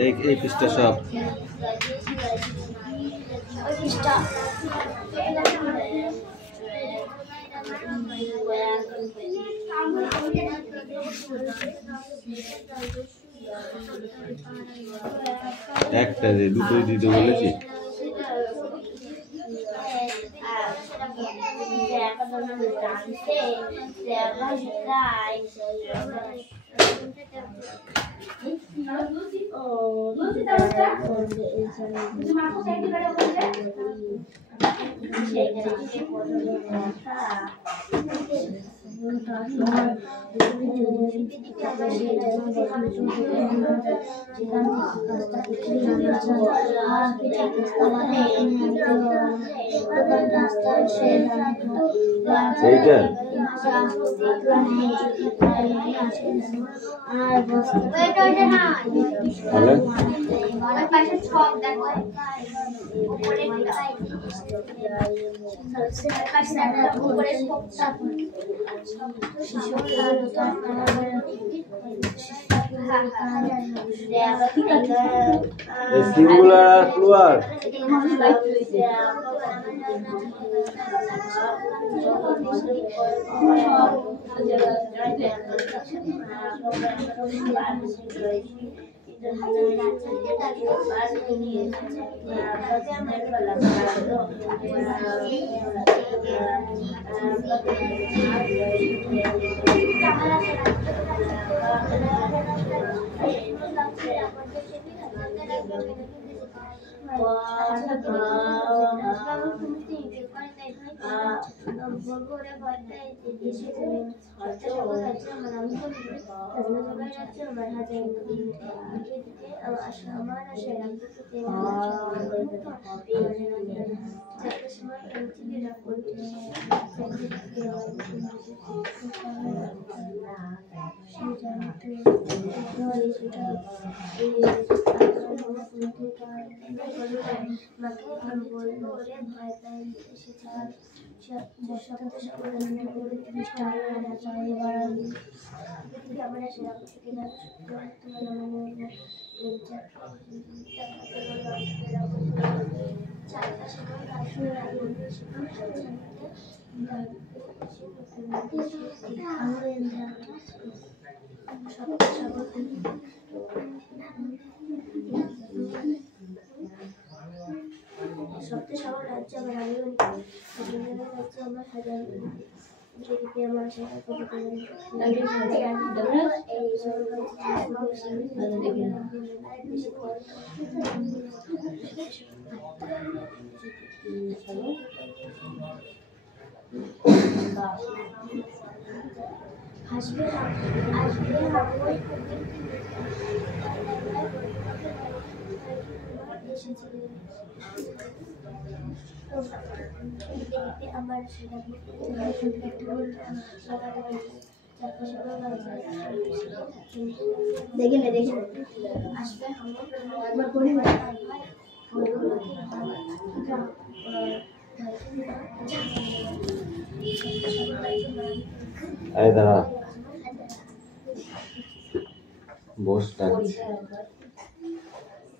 এই পৃষ্ঠা সব একটা যে দুটোই দিতে বলেছি। সিঙ্গুলার আর প্লুরাল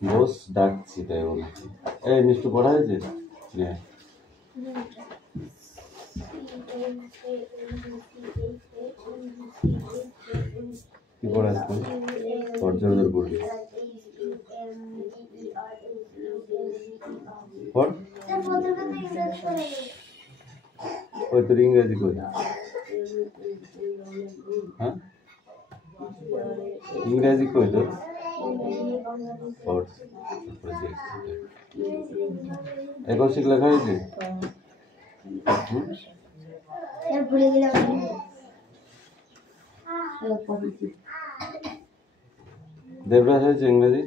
বস ডাকছি তাই বলছি। এই মিষ্টি পড়া হয়েছে কি পড়াচ্ছি পর্যালোচনা করবি ওই তোর ইংরেজি কই? হ্যাঁ ইংরেজি কই তোর? ফোর্থ একশিক লেখা হয়েছে। দেবরাজ হয়েছে ইংরেজি।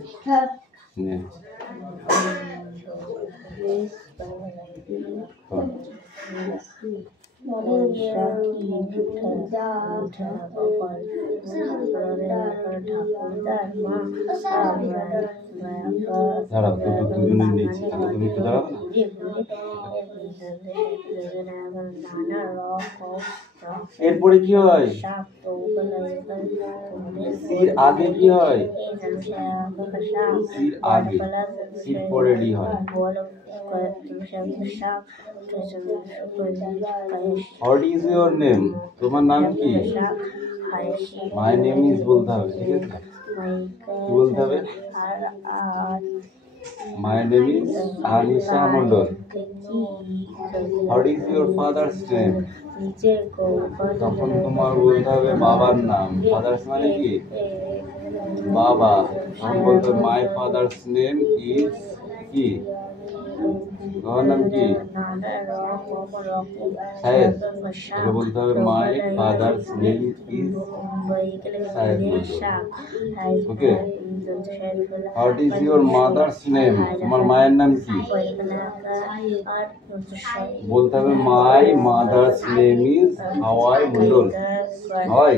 দাঁড়াও, দুজনের নিয়েছি, তাহলে তুমি একটু দাঁড়াও না। এরপরে কি হয়? সির আগে কি হয়? সির আগে, সির পরে ডি হয়। What is your name? তোমার নাম কি? My name is বলতে হবে, ঠিক আছে? কি বলতে হবে? My name is Anisha Mondol. What is your father's name? তখন তোমার বলতে হবে বাবার নাম। ফাদার্স মানে কি? বাবা। তখন বলতে হবে মাই ফাদার্স নেম ইজ কি? বাবার নাম কি? শাহেদ। তাহলে বলতে হবে my father's name is Shahed Mondal. Okay. What is your mother's name? তোমার মায়ের নাম কি? বলতে হবে মাই মাদার্স নেম ইজ হাওয়াই মন্ডল। হাওয়াই।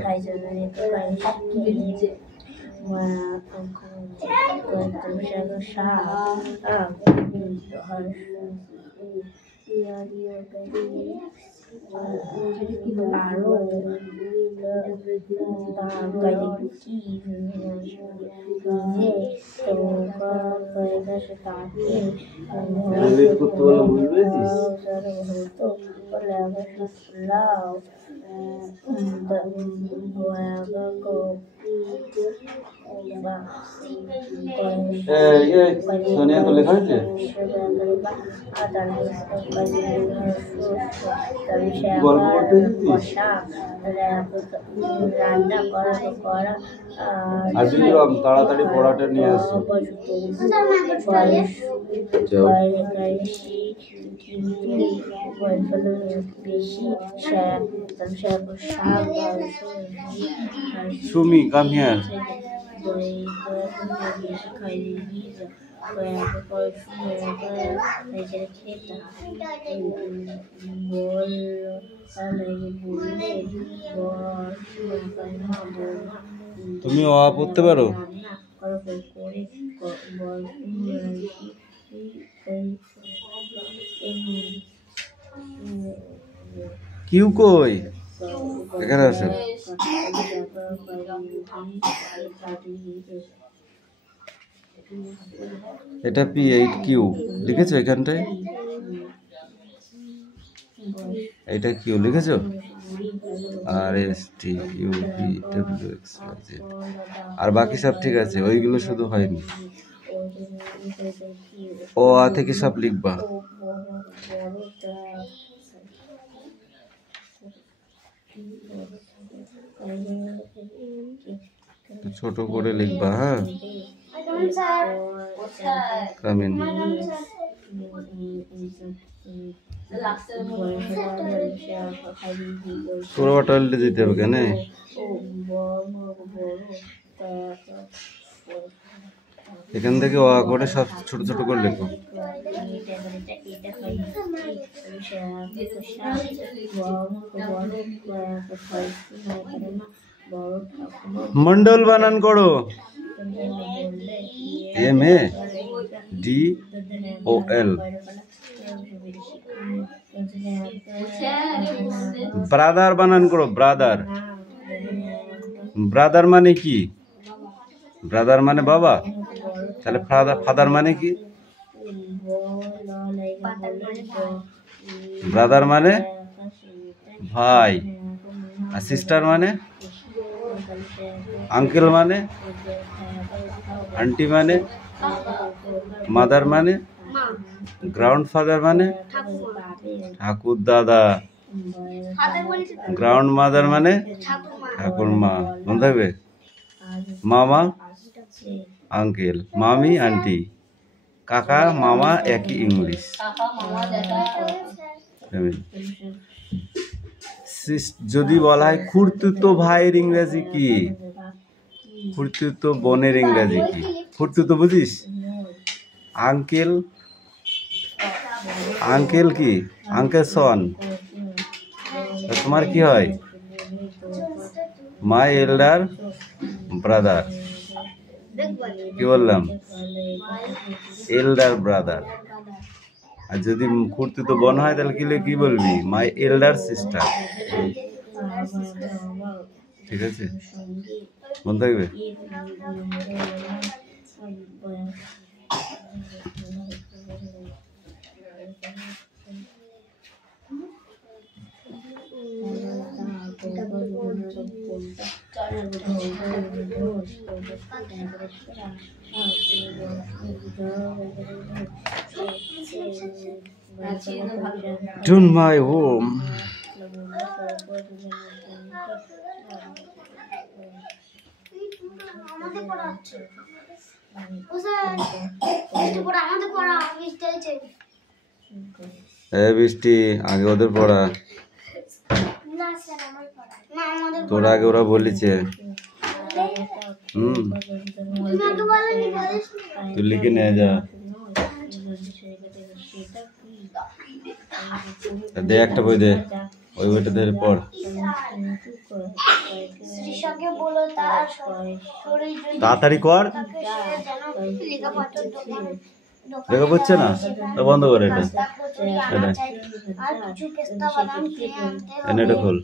সোনিয়া তো লেখা হয়েছে। গল্প করতে এসেছিস? আর বিক্রম তাড়াতাড়ি পড়াটা নিয়ে আসো। Sumi, come here. তুমি অ পড়তে পারো? কিউ কই? এখানে আসো। এটা P8Q লিখেছো এখানটায়? এটা কিউ লিখেছো? RSTQVWX আর বাকি সব ঠিক আছে, ওইগুলো শুধু হয়নি। ও আ থেকে সব লিখবা। ছোট করে লিখবা, হ্যাঁ? কামিন। পুরো টয়লেটে যেতে হবে কেন? এখান থেকে অ করে সব ছোট ছোট করে লেখো। মন্ডল বানান করো। MADOL। ব্রাদার বানান করো। ব্রাদার। ব্রাদার মানে কি? ব্রাদার মানে বাবা। তাহলে ফাদার মানে কি? ব্রাদার মানে ভাই। আর সিস্টার মানে? আঙ্কেল মানে? আন্টি মানে? মাদার মানে? গ্রাউন্ড ফাদার মানে? ঠাকুর দাদা। গ্রাউন্ড মাদার মানে? ঠাকুর মা। মনে থাকবে? মামা। আঙ্কেল, মামি আন্টি, কাকা মামা একই ইংলিশ। যদি বলা হয় খুড়তুতো ভাইয়ের ইংরেজি কি? খুড়তুতো বোনের ইংরেজি কি? খুড়তুতো বুঝিস? আঙ্কেল, আঙ্কেল কি? আঙ্কেল সন। তোমার কি হয়? মাই এল্ডার ব্রাদার। কি বললাম? Elder brother. আর যদি খুড়তুতো বোন হয় তাহলে কি বলবি? মাই এল্ডার সিস্টার। ঠিক আছে, মনে থাকবে। To my home. বৃষ্টি আগে ওদের পড়া, তোর আগে ওরা বলেছে। তুই লিখে নিয়ে যা। দে একটা বই দে, ওই বইটা ধরে পড়। তাড়াতাড়ি কর, লেখা পড়ছে না তো বন্ধ করে এটা। এটা খোল,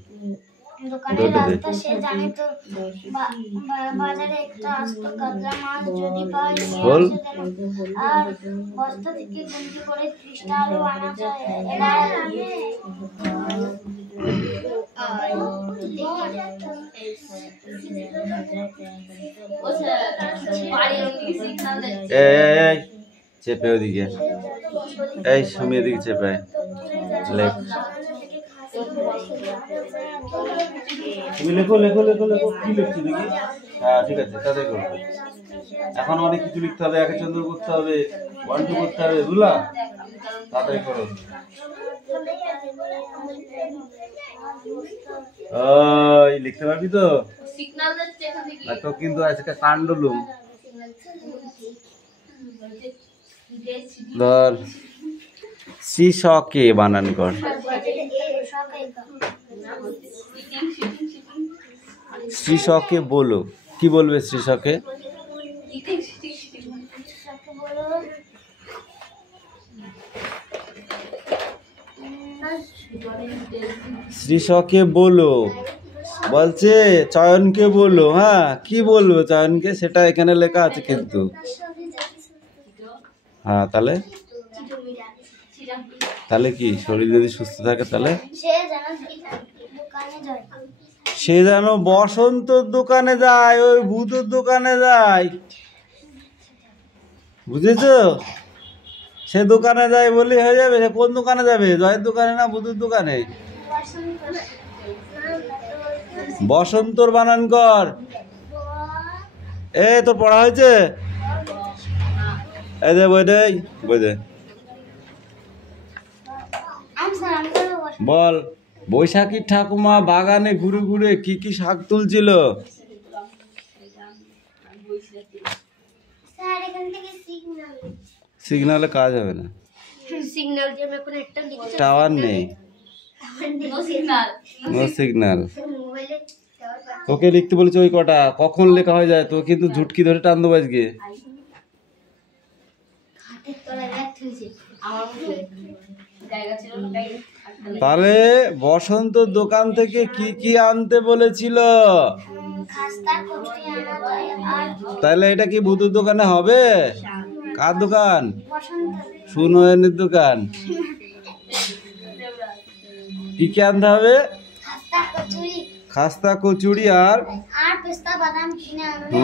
খোল। চেপে ওদিকে, এই সুমি এদিকে চেপে লেখ। তুমি লেখো লেখো লেখো লেখো, কি লিখছো দেখি? হ্যাঁ ঠিক আছে, তাদের করো। এখন অনেক কিছু লিখতে হবে, একে চন্দ্র করতে হবে, 1 2 করতে হবে, বুঝলা? তাড়াতাড়ি করো। ওই লিখতে পারবি তো? তো কিন্তু আজকে কাণ্ডলুম। ধর শ্রীশকে বানান কর। শ্রীশকে বলো, কি বলবে শ্রীশকে? শ্রীশকে বলো বলছে, চয়নকে বলো। হ্যাঁ, কি বলবো চয়নকে সেটা এখানে লেখা আছে কিন্তু। হ্যাঁ, তাহলে তাহলে কি, শরীর যদি সুস্থ থাকে তাহলে সে যেন বসন্তর দোকানে যায়, ওই ভূতের দোকানে যায়, বুঝেছ? সে দোকানে যায় বলি হয়ে যাবে? সে কোন দোকানে যাবে? জয়ের দোকানে না ভূতের দোকানে? বসন্তর বানান কর। তোর পড়া হয়েছে? এই দে বই দে, বই দে। বল, বৈশাখী ঠাকুমা বাগানে ঘুরে ঘুরে কি কি শাক তুলছিল? সিগনালে কাজ হবে না, টাওয়ার নেই, নো সিগনাল। তোকে লিখতে বলেছে ওই কটা, কখন লেখা হয়ে যায় তো কিন্তু ঝুটকি ধরে টান দেবো আজকে। তাহলে বসন্ত দোকান থেকে কি কি আনতে বলেছিল? তাহলে এটা কি ভূতের দোকানে হবে? কার দোকান? সুনয়নের দোকান। কি কি আনতে হবে? খাস্তা কচুরি আর পেস্তা বাদাম কিনে আনবে।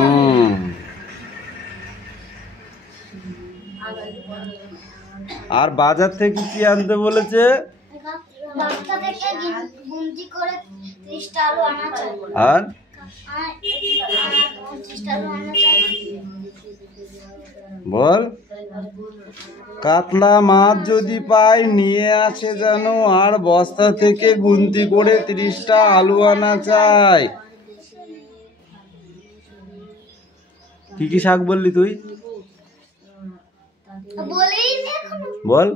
আর বাজার থেকে কি আনতে বলেছে? আর বল। কাতলা মাছ যদি পাই নিয়ে আসে যেন, আর বস্তা থেকে গুনতি করে 30টা আলু আনা চাই। কি কি শাক বললি তুই? বল।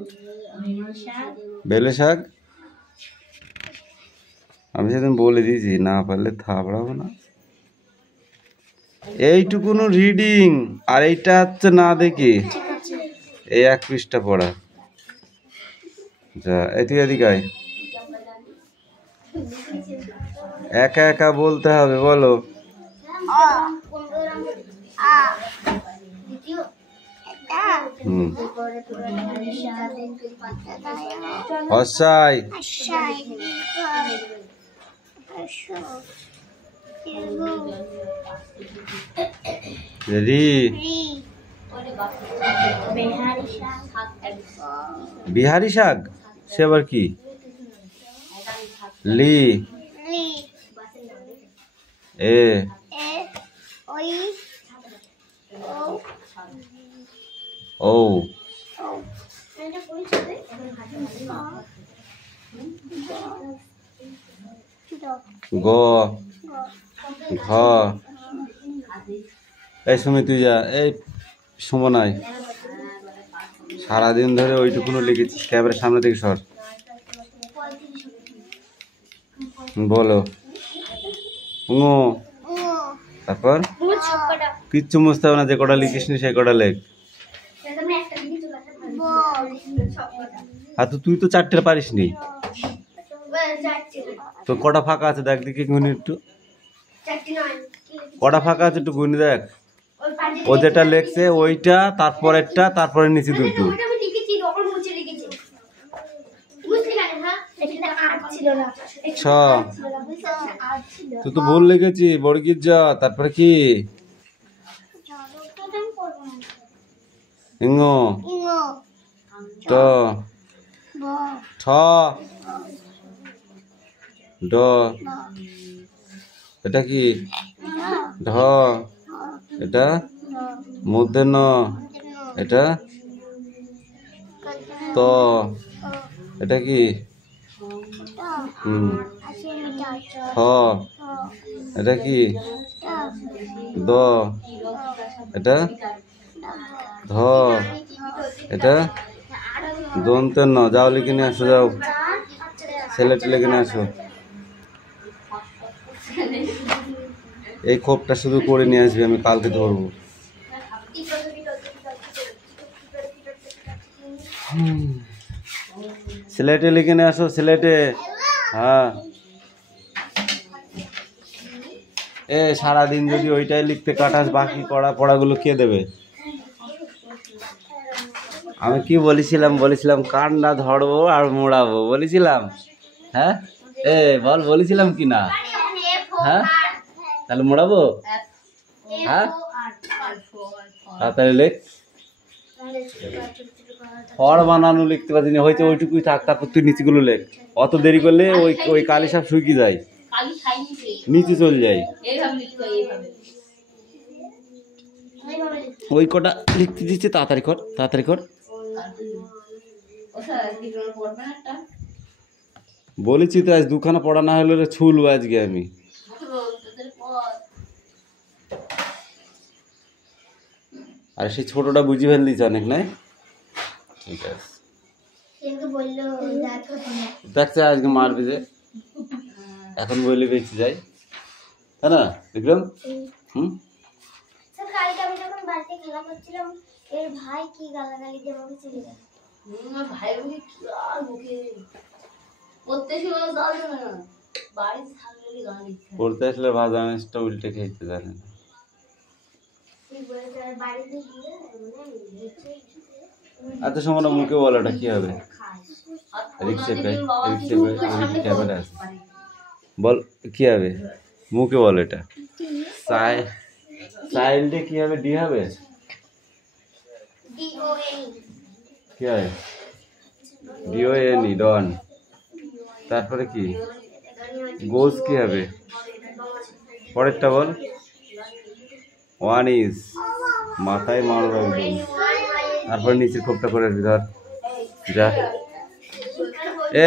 বেলে শাক। আমি সেদিন বলে দিয়েছি, না পারলে থাপড়াবো না। এইটুকুনো রিডিং, আর এইটা হচ্ছে না দেখি এই 1 পৃষ্ঠা পড়া। যা এদিকে আয়। একা একা বলতে হবে, বলো। হর্ষাই। রি। বিহারি শাক, সে আবার কি? লি। এ। ও। গ। ঘ। এই সময় তুই যা, এই সুমনাই সারাদিন ধরে ওইটুকুনো লিখেছিস, ক্যামেরার সামনে থেকে সর। বলো। তারপর কিচ্ছু মুছতে হবে না, যে কটা লিখিস নি সেই কটা লেখ। আর তুই তো 4টে পারিস নি, তো কটা ফাঁকা আছে দেখ দেখি, গুনি একটু। কটা ফাঁকা আছে একটু গুনি দেখ। ও যেটা লেখছে ওইটা, তারপরেরটা, তারপরে নিচে দুটো। ছ। তুই তো ভুল লিখেছি, বর্গীর জ, তারপরে কি? ইঙ। ট। ঠ। ড। এটা কি? ঢ। এটা মধ্যে ন। এটা ত। এটা কি? হ। এটা কি? দ। এটা ধ। এটা দন্তের ন। যাও লিখে নিয়ে আসো, যাও ছেলেটা লিখে নিয়ে আসো। এই খোপটা শুধু করে নিয়ে আসবি, আমি কালকে ধরবো। সিলেটে লিখে নিয়ে আসো, সিলেটে। হ্যাঁ, সারাদিন যদি ওইটাই লিখতে কাটাস, বাকি পড়াগুলো কে দেবে? আমি কি বলেছিলাম কান্না ধরবো আর মোড়াবো বলেছিলাম। হ্যাঁ, বল বলেছিলাম কি না? হ্যাঁ, তাহলে মোড়াবো। হ্যাঁ, তাড়াতাড়ি লেখ। ফড় বানানো লিখতে পারছি না, হয়তো ওইটুকুই থাক, তারপর তুই নিচেগুলো লেখ। অত দেরি করলে ওই কালি সব শুকিয়ে যায়, নিচে চলে যায়। ওই কটা লিখতে দিচ্ছে, তাড়াতাড়ি কর, তাড়াতাড়ি কর। বলেছি তো আজ 2খানা পড়া না হলে ছুলবো আজকে আমি। আর সেই ছোটটা বুঝি ফেললিস অনেক, নাই? ঠিক আছে, দেখছে আজকে মারবে যে, এখন বললে বেঁচে যাই, তাই না বিক্রম? কালকে আমি যখন বাড়িতে খেলা করছিলাম, এর ভাই কি গালাগালি দিয়ে আমাকে চলে গেল। ভাই বলে কি আর মুখে পড়তে ছিল দাও না, বাড়ি থাকলে গান দিতে পড়তে আসলে ভাজা মাছটা উল্টে খেতে জানে না। আচ্ছা শোনো, মুখে বলো এটা কি হবে? ক্যামেরা আছে, বল কি হবে? মুখে বল এটা। চাইল্ডে কি হবে? ডি হবে? কি হয়? ডিওএনই, ডন। তারপরে কি? গোস কি হবে? পরেরটা বল। 1 is মাথায় মারবো একদম। তারপরে নিচের খোপটা করে আসবি, ধর যা।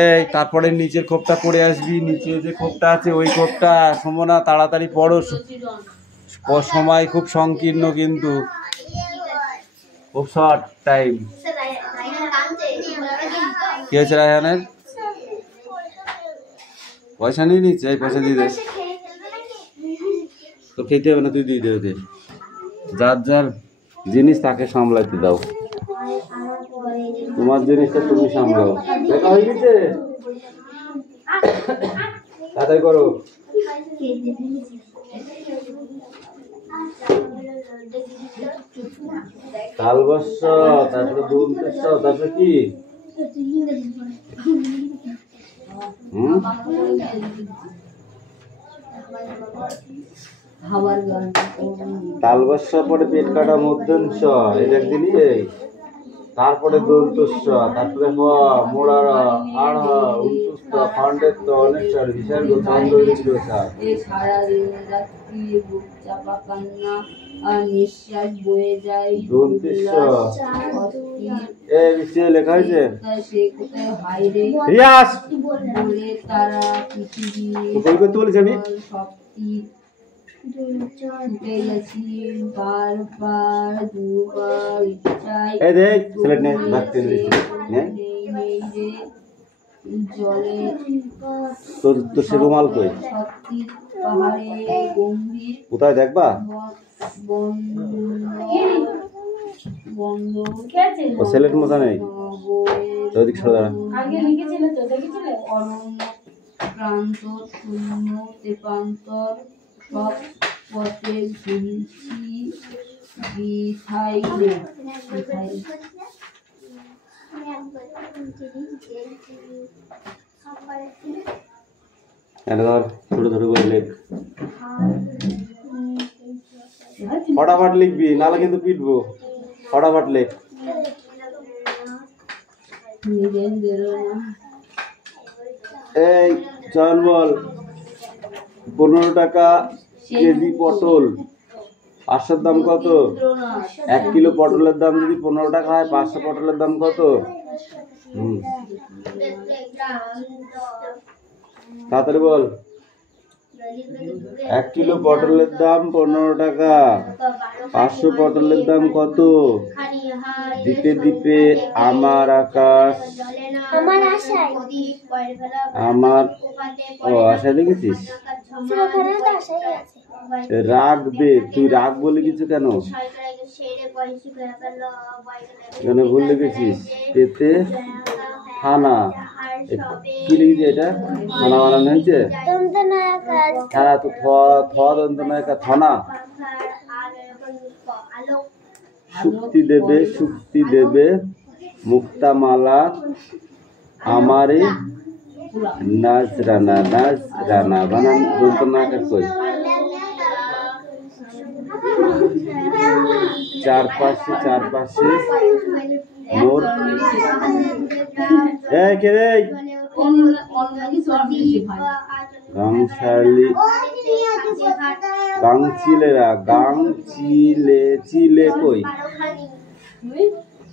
এই তারপরে নিচের খোপটা করে আসবি, নিচে যে খোপটা আছে ওই খোপটা। সমনা তাড়াতাড়ি পড়ো, সময় খুব সংকীর্ণ, কিন্তু খুব শর্ট টাইম। কি হয়েছে রায়হানের? পয়সা নিয়ে নিচ্ছে, এই পয়সা দিয়ে দে। তো খেতে হবে না, তুই দিয়ে দে ওদের। যার যার জিনিস তাকে সামলাইতে দাও, তোমার জিনিসটা তুমি সামলাও। দেখা হয়ে গেছে, তাড়াতাড়ি করো। তালবস্য, তারপরে দন্তস্য, তারপরে কি তালবস্য, পরে পেট কাটা মধ্যঞ্চ, এটা একদিনই। এই তারপরে দন্তস্য, তারপরে মোড়ার আড় উন্তুস্ত খণ্ডেত্ব অনেশ্বর বিসর্গ ছন্দ বিদ্রোষার। নিঃশ্বাস বয়ে যায় লেখা হয়েছে। তো সে রুমাল কই, কোথায় দেখবা? সিলেট মতো নেই, ওদিক সরে দাঁড়া। প্রান্ত শূন্য তেপান্তর সব পথে ঘুরছি বিথাই রে। ছোট ছোট করে লেখ, ফটাফট লিখবি, নাহলে কিন্তু পিটবো। ফটাফট লেখ। এই চল বল, 15 টাকা কেজি পটল। 500 দাম কত? 1 কিলো পটলের দাম যদি 15 টাকা হয়, 500 পটলের দাম কত? তাড়াতাড়ি বল। 1 কিলো পটলের দাম 15 টাকা, 500 পটলের দাম কত? দ্বীপে দ্বীপে আমার আকাশ, আমার আশায় দেখেছিস? রাখবে, তুই রাগ বলে কিছু কেন? এখানে ভুল লিখেছিস। এতে থানা, কি লিখেছি এটা? থানা বানানো হয়েছে। হ্যাঁ, তো থানা। শুক্তি দেবে, শুক্তি দেবে মুক্তামালা আমারে নাজরানা, নাজরানা বানান দন্তনাকার কই। চারপাশে মোর কে রে? গাংশালি, গাংচিলেরা, চিলে কই?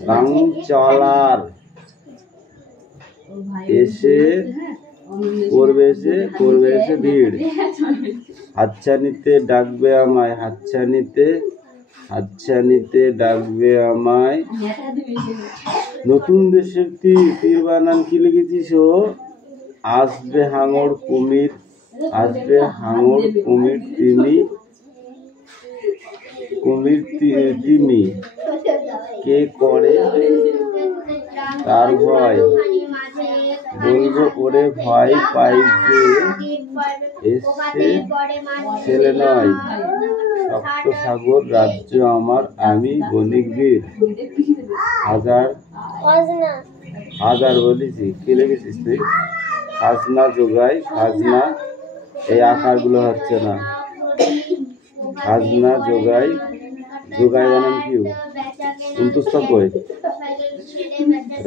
গাংচলার এসে করবে এসে ভিড়। হাতছানিতে ডাকবে আমায়, হাতছানিতে ডাকবে আমায়। নতুন দেশের তীর বানান কি লিখেছিস? ও আসবে হাঙর কুমির, আসবে হাঙর কুমির তিমি কে করে তার ভয়। বলবো ওরে ভয় পাই যে এসে ছেলে নয়। সপ্ত সাগর রাজ্য আমার, আমি বণিক বীর। হাজার বলেছি, কি লিখেছিস তুই? খাজনা জোগাই, খাজনা, এই আকারগুলো হচ্ছে না। খাজনা জোগাই, জোগাই বানান কি? সন্তুষ্ট কই?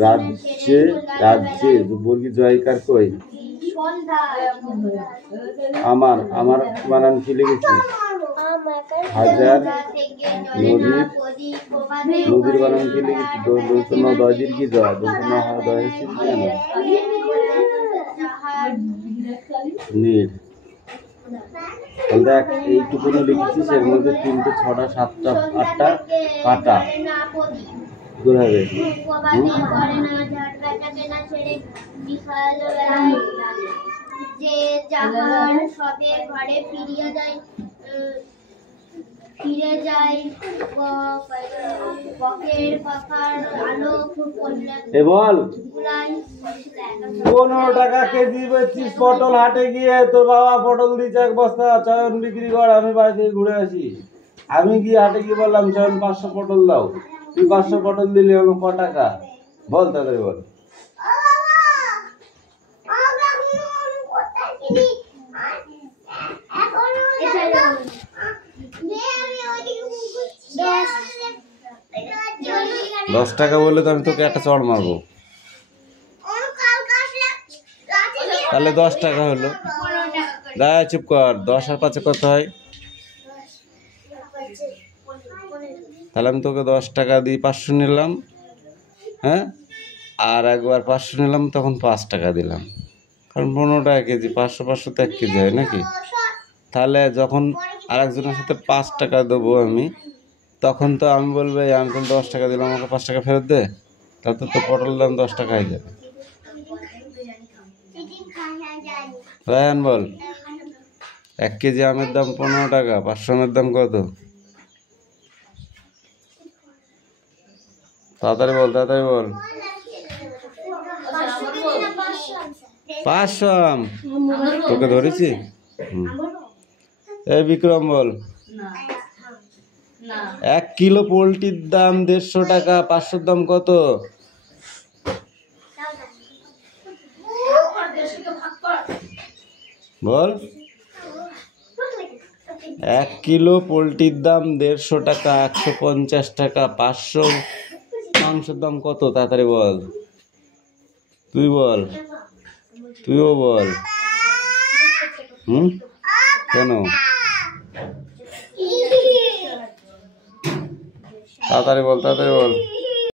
রাজ্যে বর্গী জয়কার কই? আমার বানান কি লিখেছিস? হাজার নদীর বানান কি লিখেছি? দুশো দশির কি জয় দুশো দশ কেন নীর দেখ এইটুকুনি লিখেছিস, এর মধ্যে 3টে 6টা 7টা 8টা কাটা দূর হবে। যে জাহান সবে ঘরে ফিরে যায় বকের পাখার আলো এ বল 15 টাকা কেজি বেচছিস পটল হাটে গিয়ে? তোর বাবা পটল দিচ্ছে 1 বস্তা, চয়ন বিক্রি কর, আমি বাড়ি থেকে ঘুরে আসি। আমি গিয়ে হাটে গিয়ে বললাম চয়ন 500 পটল দাও, তুই 500 পটল দিলি আমার ক টাকা? বল তাড়াতাড়ি বল। দশ টাকা বললে তো আমি তোকে একটা চড় মারবো। তাহলে 10 টাকা হলো। দাঁড়া চুপ কর, 10 আর 5 কত হয়? তাহলে আমি তোকে 10 টাকা দিয়ে 500 নিলাম, হ্যাঁ, আর একবার 500 নিলাম, তখন 5 টাকা দিলাম, কারণ 15 টাকা কেজি, 500 তো 1 কেজি হয় নাকি? তাহলে যখন আরেকজনের সাথে 5 টাকা দেবো আমি, তখন তো আমি বলবো আমি তো 10 টাকা দিলাম, আমাকে 5 টাকা ফেরত দে। তাতে তো পটল দাম 10 টাকা হয়ে যাবে। রায়হান বল, 1 কেজি আমের দাম 15 টাকা, 500 আমের দাম কত? তাড়াতাড়ি বল, তাড়াতাড়ি বল। 500 আম তোকে ধরেছি। এই বিক্রম বল, 1 কিলো পোলট্রির দাম 150 টাকা, 500 দাম কত? বল। 1 কিলো পোলট্রির দাম 150 টাকা, 150 টাকা, 500 মাংসের দাম কত? তাড়াতাড়ি বল, তুই বল, তুইও বল। কেন? তাড়াতাড়ি বল, তাড়াতাড়ি বল।